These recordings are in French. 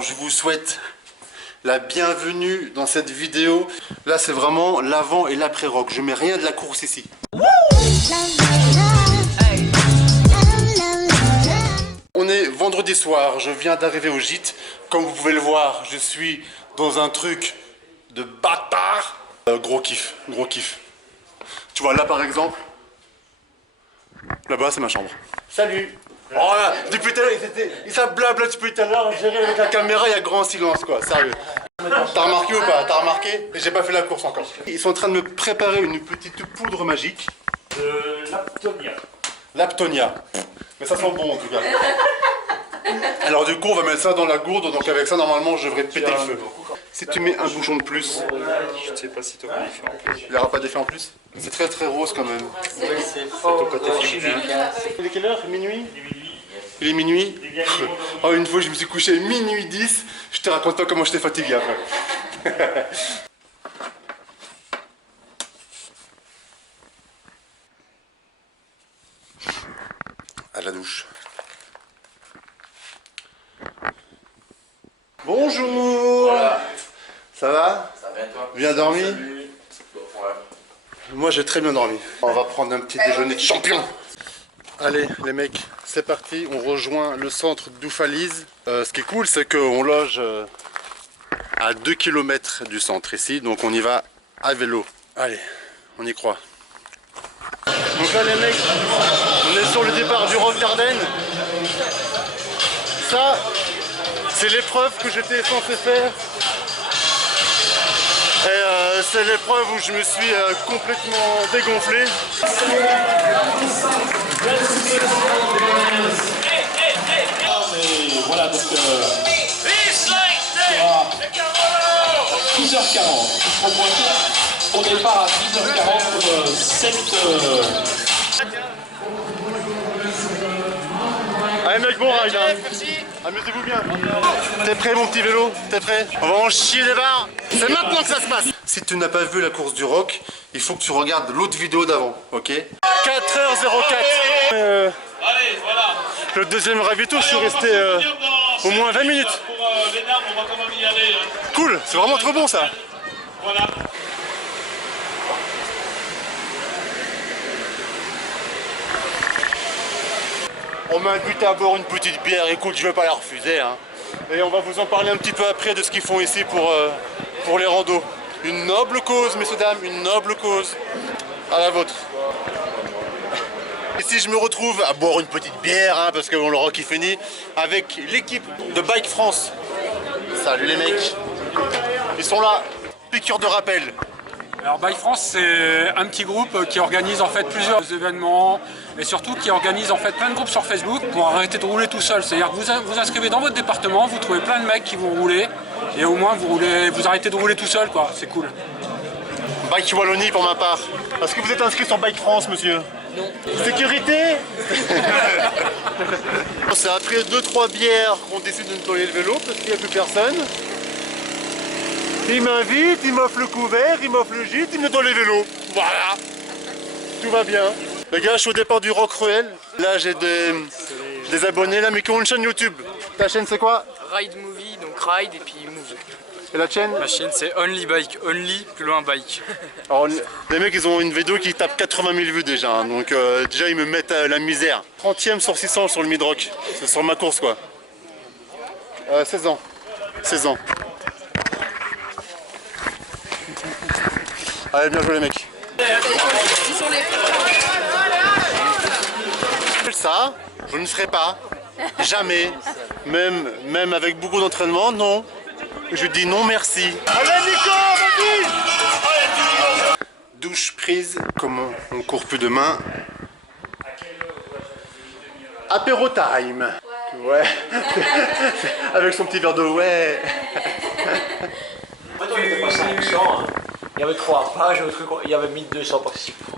Je vous souhaite la bienvenue dans cette vidéo. Là, c'est vraiment l'avant et l'après rock. Je mets rien de la course ici. On est vendredi soir. Je viens d'arriver au gîte. Comme vous pouvez le voir, je suis dans un truc de bâtard. Gros kiff, gros kiff. Tu vois, là par exemple, là-bas, c'est ma chambre. Salut! Oh là, depuis tout à l'heure, ils savent blabla depuis tout à l'heure, gérer avec la caméra, il y a grand silence quoi, sérieux. T'as remarqué ou pas? T'as remarqué? Et j'ai pas fait la course encore. Ils sont en train de me préparer une petite poudre magique. De l'Aptonia. L'Aptonia. Mais ça sent bon en tout cas. Alors du coup, on va mettre ça dans la gourde, donc avec ça, normalement, je devrais péter le feu. Si tu mets un bouchon de plus, Je ne sais pas si tu auras d'effet en plus. il n'y aura pas d'effet en plus. C'est très très rose quand même. C'est ton côté chimique. Il est quelle heure? Minuit? Il est minuit? Oh, une fois je me suis couché minuit 10, je te raconte pas comment j'étais fatigué après. À la douche. Bonjour. Voilà. Ça va? Ça va toi? Bien dormi? Salut. Bon, ouais. Moi j'ai très bien dormi. On va prendre un petit déjeuner de champion. Allez les mecs, c'est parti, on rejoint le centre d'Oufalise. Ce qui est cool, c'est qu'on loge à 2 km du centre ici, donc on y va à vélo. Allez, on y croit. Donc là les mecs, on est sur le départ du Rock d'Ardennes. Ça, c'est l'épreuve que j'étais censé faire. Et c'est l'épreuve où je me suis complètement dégonflé. Mais voilà, donc à 10h40, il sera pointé au départ à 10h40 pour cette... Allez mec, bon ride hein. Amusez-vous bien. T'es prêt mon petit vélo? T'es prêt? On va en chier des barres. C'est maintenant que ça se passe. Si tu n'as pas vu la course du rock, il faut que tu regardes l'autre vidéo d'avant, ok? 4h04. Allez, voilà. Le deuxième ravito, je suis resté au moins 20 minutes. Pour les dames, on va quand même y aller. Cool, c'est vraiment trop bon ça. Voilà. On m'a invité à boire une petite bière, écoute, je vais pas la refuser hein. Et on va vous en parler un petit peu après de ce qu'ils font ici pour les randos. Une noble cause, messieurs dames, une noble cause. À la vôtre. Ici je me retrouve à boire une petite bière, hein, parce que bon, le rock est fini, avec l'équipe de Bike France. Salut les mecs. Ils sont là, piqûre de rappel. Alors Bike France, c'est un petit groupe qui organise en fait plusieurs événements et surtout qui organise en fait plein de groupes sur Facebook pour arrêter de rouler tout seul. C'est-à-dire que vous inscrivez dans votre département, vous trouvez plein de mecs qui vont rouler et au moins vous arrêtez de rouler tout seul quoi, c'est cool. Bike Wallonie pour ma part. Est-ce que vous êtes inscrit sur Bike France, monsieur? Non. Sécurité. C'est après 2-3 bières qu'on décide de nettoyer le vélo parce qu'il n'y a plus personne. Il m'invite, il m'offre le couvert, il m'offre le gîte, il me nettoie les vélos. Voilà. Tout va bien. Les gars, je suis au départ du Rock Ruel. Là, j'ai des abonnés là, mais qui ont une chaîne YouTube. Ta chaîne, c'est quoi? Ride Movie, donc Ride et puis Move. Et la chaîne? Ma chaîne c'est Only Bike, Only plus loin Bike. Alors, les mecs, ils ont une vidéo qui tape 80 000 vues déjà. Hein, donc, déjà, ils me mettent la misère. 30e sur 600 sur le mid-rock. C'est sur ma course, quoi. 16 ans. 16 ans. Allez, bien joué, les mecs. Ça, je ne ferai pas. Jamais. Même avec beaucoup d'entraînement, non. Je dis non merci. Allez Nico, vas-y. Douche prise, comme on court plus demain. Apéro time. Ouais. Avec son petit verre d'eau, ouais. Il pas 500, hein. Il y avait 3 pages, il y avait 1200 participants.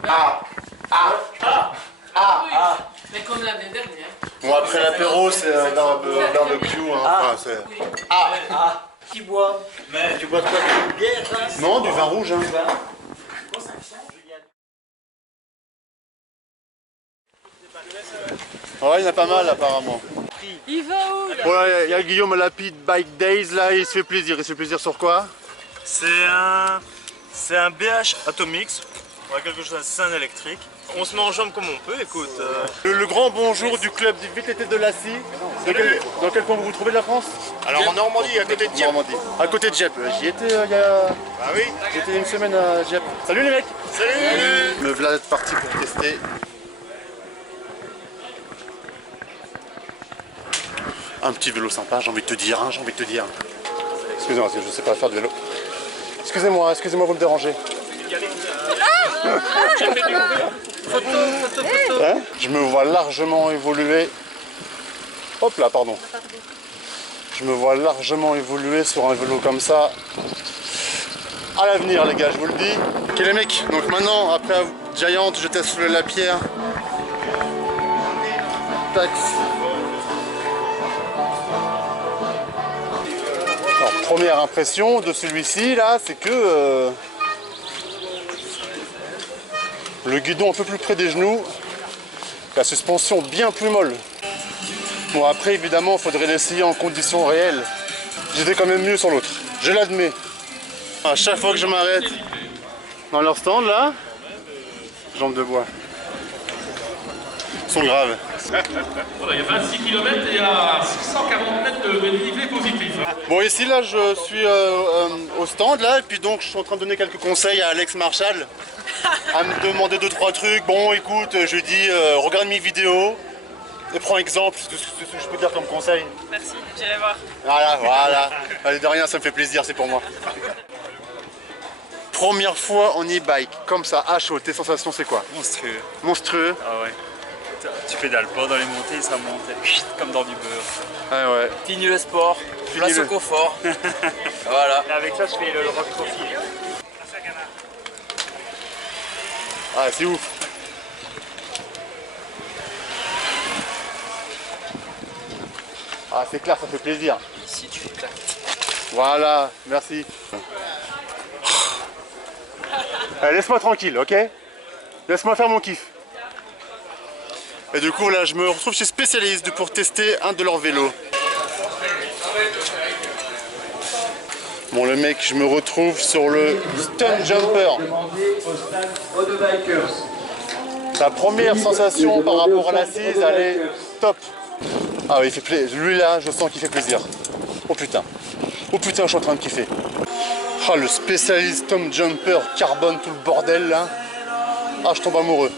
Mais comme l'année dernière. Bon, après l'apéro, c'est barbecue. Hein. Enfin, c'est... Qui boit? Mais tu bois quoi? De bière là? Non, du vin rouge. Hein. Ouais, il y en a pas mal apparemment. Il va où? Voilà, il y a Guillaume à la Pit Bike Days là, il se fait plaisir. Il se fait plaisir sur quoi? C'est un BH Atomix. Ouais, quelque chose d'assez un électrique. On se met en jambe comme on peut, écoute. Le grand bonjour du club du VTT de Lacy. Dans quel coin vous vous trouvez de la France? Alors en Normandie, à côté de Dieppe. Normandie. À côté de Dieppe. J'y étais il y a... Ah oui. J'étais il y a une semaine à Dieppe. Salut les mecs. Salut. Me voilà parti pour tester. Un petit vélo sympa, j'ai envie de te dire, hein, j'ai envie de te dire. Excusez-moi, parce que je ne sais pas faire de vélo. Excusez-moi, me dérangez. Hein? Je me vois largement évoluer. Hop là, pardon. Je me vois largement évoluer sur un vélo comme ça. À l'avenir, les gars, je vous le dis. Ok les mecs, donc maintenant, après Giant, je teste le Lapierre. Tac. Alors, première impression de celui-ci là, c'est que le guidon un peu plus près des genoux, la suspension bien plus molle. Bon après évidemment il faudrait l'essayer en conditions réelles. J'étais quand même mieux sur l'autre, je l'admets. À chaque fois que je m'arrête dans leur stand là, jambes de bois. Ils sont graves. Voilà, il y a 26 km et il y a 640 mètres de dénivelé positif. Bon ici là je suis au stand là et puis donc je suis en train de donner quelques conseils à Alex Marshall. À me demander 2-3 trucs. Bon écoute, je lui dis regarde mes vidéos et prends exemple de ce que je peux dire comme conseil. Merci, j'irai voir. Voilà. Allez, de rien, ça me fait plaisir, c'est pour moi. Première fois en e-bike, comme ça, à chaud, tes sensations c'est quoi? Monstrueux. Monstrueux. Ah ouais. Tu pédales pas dans les montées, ça monte comme dans du beurre. Ah ouais. Fini le sport, place au confort. Voilà. Et avec ça, je fais le rock trophy. Ah c'est ouf. Ah c'est clair, ça fait plaisir. Ici tu éclates. Voilà, merci. Allez, laisse-moi tranquille, ok? Laisse-moi faire mon kiff. Et du coup là je me retrouve chez Spécialiste pour tester un de leurs vélos. Bon le mec, je me retrouve sur le Stunt Jumper. La première sensation par rapport à l'assise, elle est top. Ah oui, il fait plaisir. Lui là, je sens qu'il fait plaisir. Oh putain. Oh putain, je suis en train de kiffer. Ah le Spécialiste Stunt Jumper, carbone, tout le bordel là. Ah je tombe amoureux.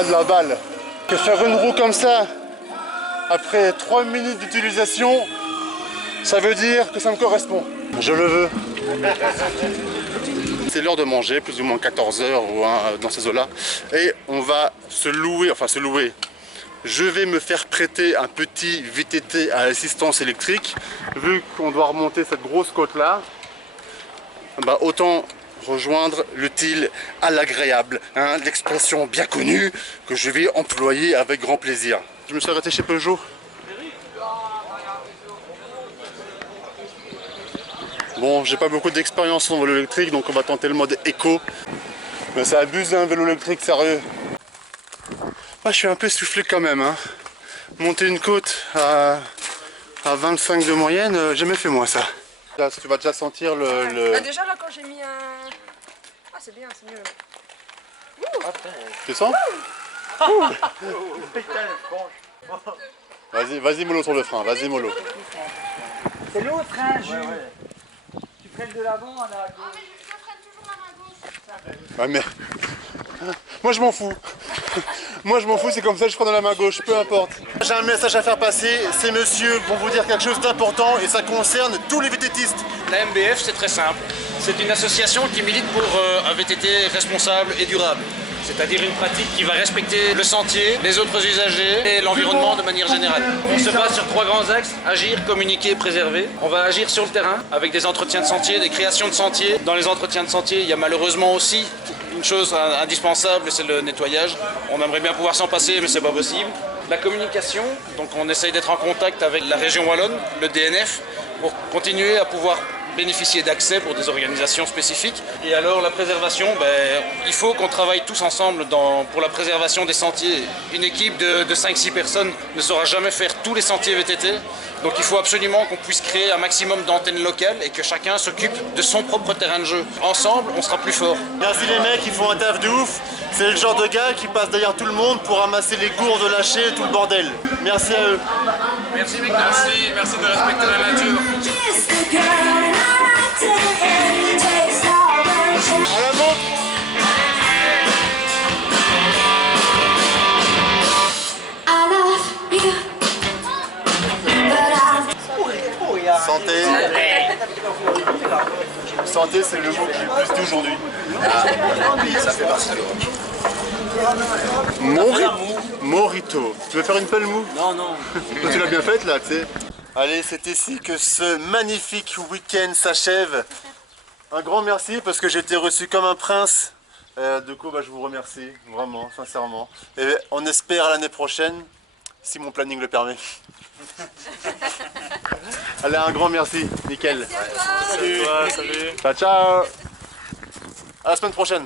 Ah de la balle. Que faire une roue comme ça après 3 minutes d'utilisation, ça veut dire que ça me correspond. Je le veux. C'est l'heure de manger, plus ou moins 14 h ou dans ces eaux-là. Et on va se louer, je vais me faire prêter un petit VTT à assistance électrique. Vu qu'on doit remonter cette grosse côte-là, bah autant rejoindre l'utile à l'agréable, hein, l'expression bien connue que je vais employer avec grand plaisir. Je me suis arrêté chez Peugeot. Bon, j'ai pas beaucoup d'expérience en vélo électrique, donc on va tenter le mode éco. Mais ça abuse d'un vélo électrique, sérieux. Ah, je suis un peu essoufflé quand même. Hein. Monter une côte à 25 de moyenne, j'ai jamais fait moi ça. Là, tu vas déjà sentir le... Bah déjà là quand j'ai mis un... Ah c'est bien, c'est mieux. Tu sens? Vas-y mollo sur le frein, vas-y mollo. C'est l'autre, hein, Jules. Tu freines de l'avant à la gauche. Mais je freine toujours à ma gauche. Ah mais... Moi je m'en fous. Moi je m'en fous, c'est comme ça que je prends dans la main gauche, peu importe. J'ai un message à faire passer, ces messieurs vont vous dire quelque chose d'important et ça concerne tous les VTTistes. La MBF, c'est très simple. C'est une association qui milite pour un VTT responsable et durable. C'est-à-dire une pratique qui va respecter le sentier, les autres usagers et l'environnement de manière générale. On se base sur 3 grands axes, agir, communiquer, préserver. On va agir sur le terrain avec des entretiens de sentiers, des créations de sentiers. Dans les entretiens de sentiers, il y a malheureusement aussi une chose indispensable, c'est le nettoyage. On aimerait bien pouvoir s'en passer, mais c'est pas possible. La communication, donc on essaye d'être en contact avec la région wallonne, le DNF, pour continuer à pouvoir bénéficier d'accès pour des organisations spécifiques. Et alors la préservation, il faut qu'on travaille tous ensemble pour la préservation des sentiers. Une équipe de 5-6 personnes ne saura jamais faire tous les sentiers VTT. Donc il faut absolument qu'on puisse créer un maximum d'antennes locales et que chacun s'occupe de son propre terrain de jeu. Ensemble, on sera plus fort. Merci les mecs, ils font un taf de ouf. C'est le genre de gars qui passe derrière tout le monde pour ramasser les gourdes lâchées et tout le bordel. Merci à eux. Merci mec, merci de respecter la nature. À la montre. Santé. Santé, c'est le mot qui est plus dit aujourd'hui. Ça fait partie du Morito. Tu veux faire une pelle mou? Non, non. Toi, tu l'as bien faite là, tu sais. Allez, c'est ici que ce magnifique week-end s'achève. Un grand merci parce que j'ai été reçu comme un prince. Du coup, je vous remercie, vraiment, sincèrement. Et on espère à l'année prochaine, si mon planning le permet. Allez, un grand merci, nickel. Salut. Salut. Ciao, ciao. À la semaine prochaine.